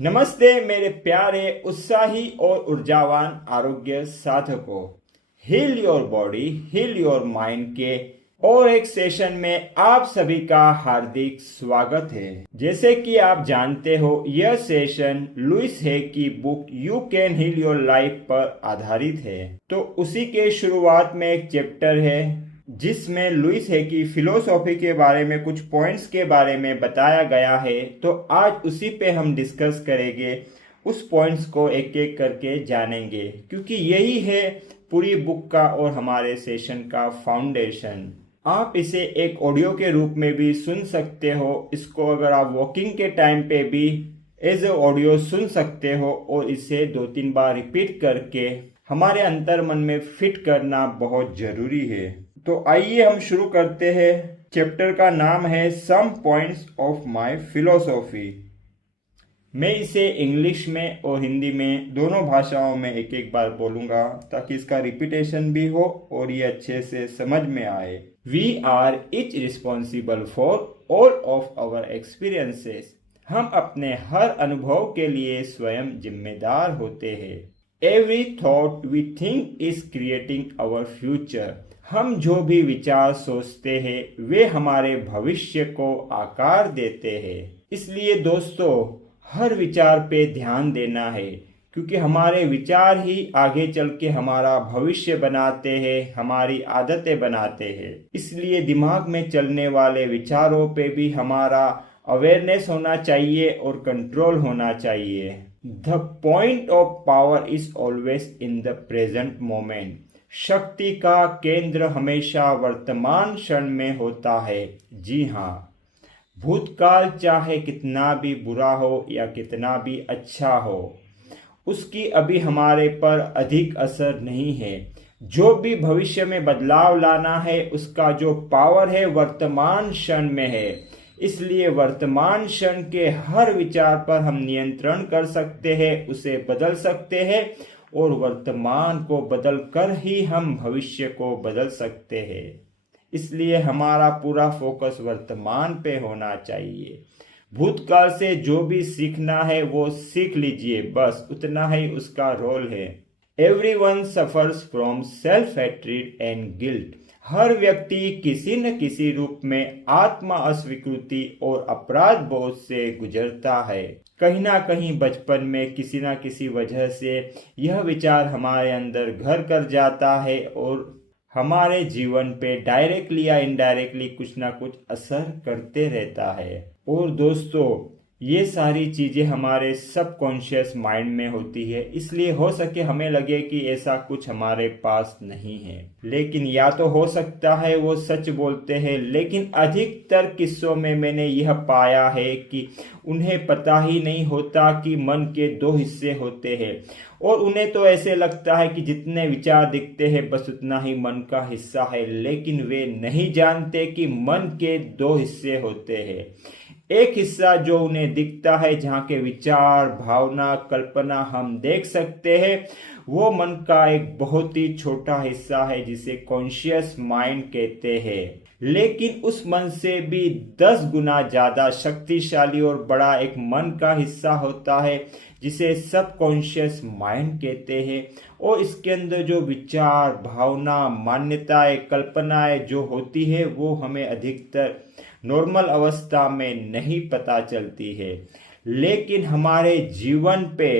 नमस्ते मेरे प्यारे उत्साही और ऊर्जावान आरोग्य साधकों। Heal your body heal your mind के और एक सेशन में आप सभी का हार्दिक स्वागत है। जैसे कि आप जानते हो, यह सेशन लुइस है की book you can heal your life पर आधारित है। तो उसी के शुरुआत में एक चैप्टर है जिसमें लुइस है की फिलोसॉफी के बारे में कुछ पॉइंट्स के बारे में बताया गया है। तो आज उसी पे हम डिस्कस करेंगे, उस पॉइंट्स को एक एक करके जानेंगे, क्योंकि यही है पूरी बुक का और हमारे सेशन का फाउंडेशन। आप इसे एक ऑडियो के रूप में भी सुन सकते हो। इसको अगर आप वॉकिंग के टाइम पे भी एज ए ऑडियो सुन सकते हो और इसे 2-3 बार रिपीट करके हमारे अंतर मन में फिट करना बहुत जरूरी है। तो आइए हम शुरू करते हैं। चैप्टर का नाम है some points of my philosophy. मैं इसे इंग्लिश में और हिंदी में दोनों भाषाओं में एक एक बार बोलूंगा ताकि इसका रिपीटेशन भी हो और ये अच्छे से समझ में आए। We are each responsible for all of our experiences. हम अपने हर अनुभव के लिए स्वयं जिम्मेदार होते हैं। Every thought we think is creating our future. हम जो भी विचार सोचते हैं वे हमारे भविष्य को आकार देते हैं। इसलिए दोस्तों, हर विचार पे ध्यान देना है, क्योंकि हमारे विचार ही आगे चल के हमारा भविष्य बनाते हैं, हमारी आदतें बनाते हैं। इसलिए दिमाग में चलने वाले विचारों पे भी हमारा अवेयरनेस होना चाहिए और कंट्रोल होना चाहिए। The point of power is always in the present moment. शक्ति का केंद्र हमेशा वर्तमान क्षण में होता है। जी हाँ, भूतकाल चाहे कितना भी बुरा हो या कितना भी अच्छा हो, उसकी अभी हमारे पर अधिक असर नहीं है। जो भी भविष्य में बदलाव लाना है उसका जो पावर है वर्तमान क्षण में है। इसलिए वर्तमान क्षण के हर विचार पर हम नियंत्रण कर सकते हैं, उसे बदल सकते हैं और वर्तमान को बदल कर ही हम भविष्य को बदल सकते हैं। इसलिए हमारा पूरा फोकस वर्तमान पे होना चाहिए। भूतकाल से जो भी सीखना है वो सीख लीजिए, बस उतना ही उसका रोल है। Everyone suffers from self hatred and guilt. हर व्यक्ति किसी न किसी रूप में आत्मा अस्वीकृति और अपराध बोध से गुजरता है। कहीं ना कहीं बचपन में किसी ना किसी वजह से यह विचार हमारे अंदर घर कर जाता है और हमारे जीवन पे डायरेक्टली या इनडायरेक्टली कुछ ना कुछ असर करते रहता है। और दोस्तों, ये सारी चीजें हमारे सबकॉन्शियस माइंड में होती है। इसलिए हो सके हमें लगे कि ऐसा कुछ हमारे पास नहीं है, लेकिन या तो हो सकता है वो सच बोलते हैं। लेकिन अधिकतर किस्सों में मैंने यह पाया है कि उन्हें पता ही नहीं होता कि मन के 2 हिस्से होते हैं और उन्हें तो ऐसे लगता है कि जितने विचार दिखते हैं बस उतना ही मन का हिस्सा है। लेकिन वे नहीं जानते कि मन के 2 हिस्से होते हैं। एक हिस्सा जो उन्हें दिखता है, जहाँ के विचार, भावना, कल्पना हम देख सकते हैं, वो मन का एक बहुत ही छोटा हिस्सा है जिसे कॉन्शियस माइंड कहते हैं। लेकिन उस मन से भी 10 गुना ज्यादा शक्तिशाली और बड़ा एक मन का हिस्सा होता है जिसे सबकॉन्शियस माइंड कहते हैं। और इसके अंदर जो विचार, भावना, मान्यताएं, कल्पनाएं जो होती है वो हमें अधिकतर नॉर्मल अवस्था में नहीं पता चलती है। लेकिन हमारे जीवन पे,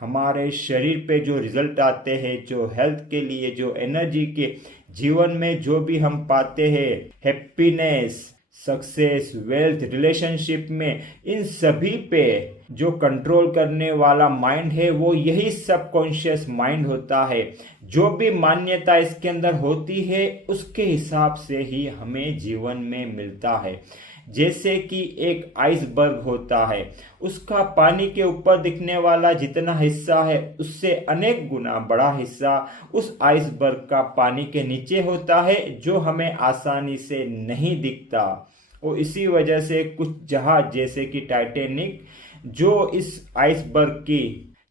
हमारे शरीर पे जो रिजल्ट आते हैं, जो हेल्थ के लिए, जो एनर्जी के जीवन में जो भी हम पाते हैं, हैप्पीनेस, सक्सेस, वेल्थ, रिलेशनशिप में, इन सभी पे जो कंट्रोल करने वाला माइंड है वो यही सबकॉन्शियस माइंड होता है। जो भी मान्यता इसके अंदर होती है उसके हिसाब से ही हमें जीवन में मिलता है। जैसे कि एक आइसबर्ग होता है, उसका पानी के ऊपर दिखने वाला जितना हिस्सा है उससे अनेक गुना बड़ा हिस्सा उस आइसबर्ग का पानी के नीचे होता है, जो हमें आसानी से नहीं दिखता। और इसी वजह से कुछ जहाज जैसे कि टाइटैनिक, जो इस आइसबर्ग की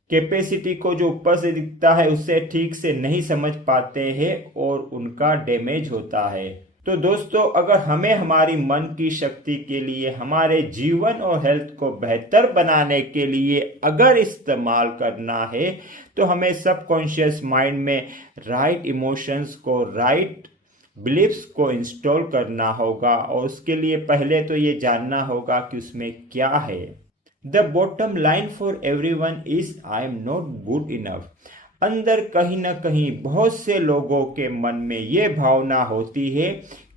कैपेसिटी को जो ऊपर से दिखता है उससे ठीक से नहीं समझ पाते हैं और उनका डैमेज होता है। तो दोस्तों, अगर हमें हमारी मन की शक्ति के लिए, हमारे जीवन और हेल्थ को बेहतर बनाने के लिए अगर इस्तेमाल करना है, तो हमें सबकॉन्शियस माइंड में राइट इमोशंस को, राइट बिलीफ्स को इंस्टॉल करना होगा। और उसके लिए पहले तो ये जानना होगा कि उसमें क्या है। The bottom line for everyone is I am not good enough. अंदर कहीं ना कहीं बहुत से लोगों के मन में ये भावना होती है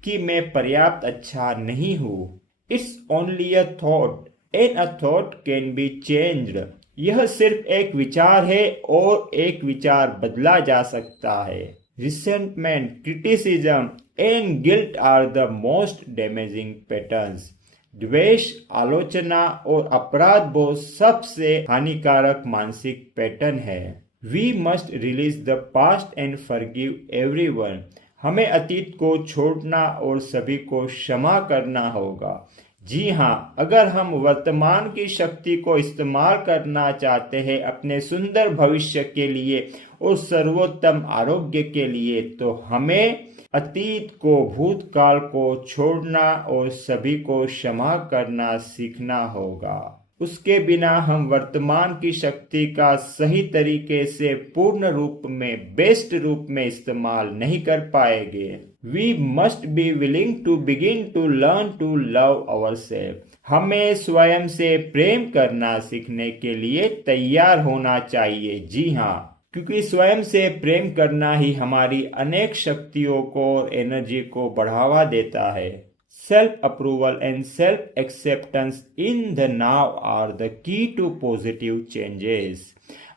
कि मैं पर्याप्त अच्छा नहीं हूं। It's only a thought and a thought can be changed. यह सिर्फ एक विचार है और एक विचार बदला जा सकता है। Resentment, criticism and guilt are the most damaging patterns. द्वेष, आलोचना और अपराध बोध सबसे हानिकारक मानसिक पैटर्न है। We must release the past and forgive everyone. हमें अतीत को छोड़ना और सभी को क्षमा करना होगा। जी हाँ, अगर हम वर्तमान की शक्ति को इस्तेमाल करना चाहते हैं अपने सुंदर भविष्य के लिए और सर्वोत्तम आरोग्य के लिए, तो हमें अतीत को, भूतकाल को छोड़ना और सभी को क्षमा करना सीखना होगा। उसके बिना हम वर्तमान की शक्ति का सही तरीके से, पूर्ण रूप में, बेस्ट रूप में इस्तेमाल नहीं कर पाएंगे। We must be willing to begin to learn to love ourselves. हमें स्वयं से प्रेम करना सीखने के लिए तैयार होना चाहिए। जी हाँ, क्योंकि स्वयं से प्रेम करना ही हमारी अनेक शक्तियों को और एनर्जी को बढ़ावा देता है। Self approval and self acceptance in the now are the key to positive changes.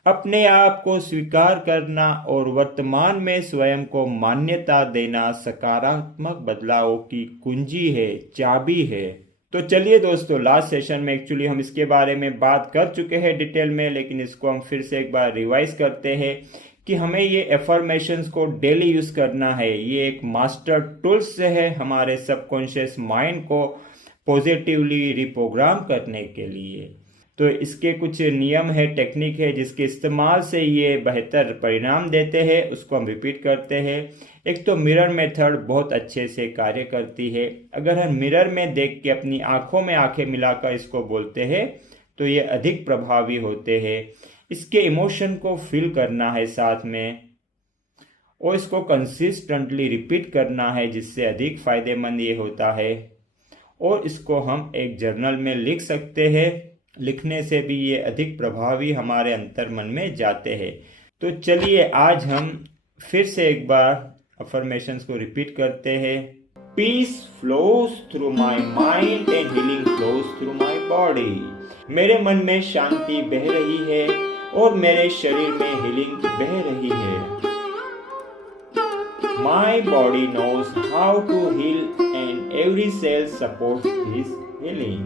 अपने आप को स्वीकार करना और वर्तमान में स्वयं को मान्यता देना सकारात्मक बदलावों की कुंजी है, चाबी है। तो चलिए दोस्तों, लास्ट सेशन में एक्चुअली हम इसके बारे में बात कर चुके हैं डिटेल में, लेकिन इसको हम फिर से एक बार रिवाइज करते हैं कि हमें ये एफर्मेशंस को डेली यूज करना है। ये एक मास्टर टूल्स है हमारे सबकॉन्शियस माइंड को पॉजिटिवली रिप्रोग्राम करने के लिए। तो इसके कुछ नियम है, टेक्निक है, जिसके इस्तेमाल से ये बेहतर परिणाम देते हैं। उसको हम रिपीट करते हैं। एक तो मिरर मेथड बहुत अच्छे से कार्य करती है। अगर हम मिरर में देख के अपनी आंखों में आंखें मिलाकर इसको बोलते हैं तो ये अधिक प्रभावी होते हैं। इसके इमोशन को फील करना है साथ में, और इसको कंसिस्टेंटली रिपीट करना है, जिससे अधिक फायदेमंद ये होता है। और इसको हम एक जर्नल में लिख सकते हैं। लिखने से भी ये अधिक प्रभावी हमारे अंतर मन में जाते हैं। तो चलिए आज हम फिर से एक बार अफर्मेशंस को रिपीट करते हैं। Peace flows through my mind and healing flows through my body. मेरे मन में शांति बह रही है और मेरे शरीर में हीलिंग बह रही है। My body knows how to heal and every cell supports this healing.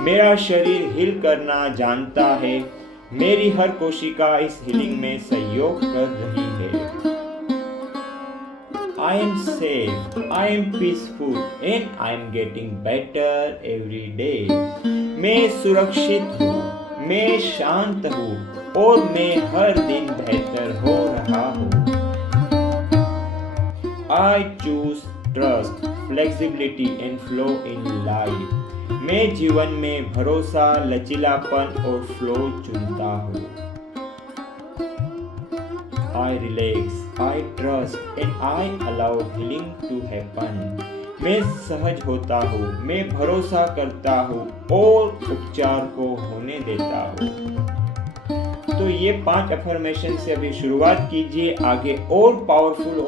मेरा शरीर हील करना जानता है, मेरी हर कोशिका इस हीलिंग में सहयोग कर रही है। I am safe, I am peaceful and I am getting better every day. मैं सुरक्षित हूँ, मैं शांत हूँ और मैं हर दिन बेहतर हो रहा हूँ। I choose trust, flexibility and flow in life. मैं जीवन में भरोसा, लचीलापन और फ्लो चुनता हूँ। I relax, I trust and I allow healing to happen. मैं सहज होता हूँ, मैं भरोसा करता हूँ और उपचार को होने देता हूँ। तो ये 5 अफर्मेशन से अभी शुरुआत कीजिए। आगे और पावरफुल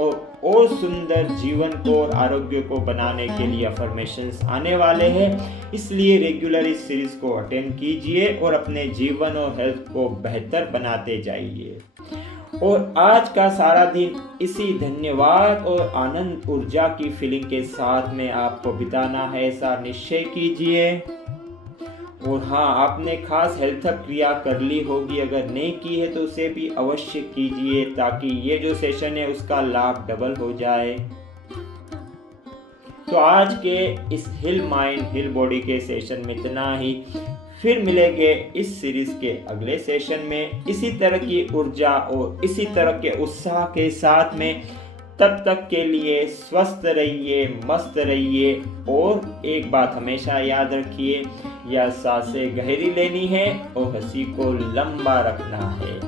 और सुंदर जीवन को और आरोग्य को बनाने के लिए अफर्मेशंस आने वाले हैं। इसलिए रेगुलर इस सीरीज को अटेंड कीजिए और अपने जीवन और हेल्थ को बेहतर बनाते जाइए। और आज का सारा दिन इसी धन्यवाद और आनंद ऊर्जा की फीलिंग के साथ में आपको बिताना है, ऐसा निश्चय कीजिए। और हाँ, आपने खास हेल्थ क्रिया कर ली होगी, अगर नहीं की है तो उसे भी अवश्य कीजिए, ताकि ये जो सेशन है उसका लाभ डबल हो जाए। तो आज के इस हिल माइंड हिल बॉडी के सेशन में इतना ही। फिर मिलेंगे इस सीरीज के अगले सेशन में इसी तरह की ऊर्जा और इसी तरह के उत्साह के साथ में। तब तक के लिए स्वस्थ रहिए, मस्त रहिए और एक बात हमेशा याद रखिए, यह सांसें गहरी लेनी है और हंसी को लंबा रखना है।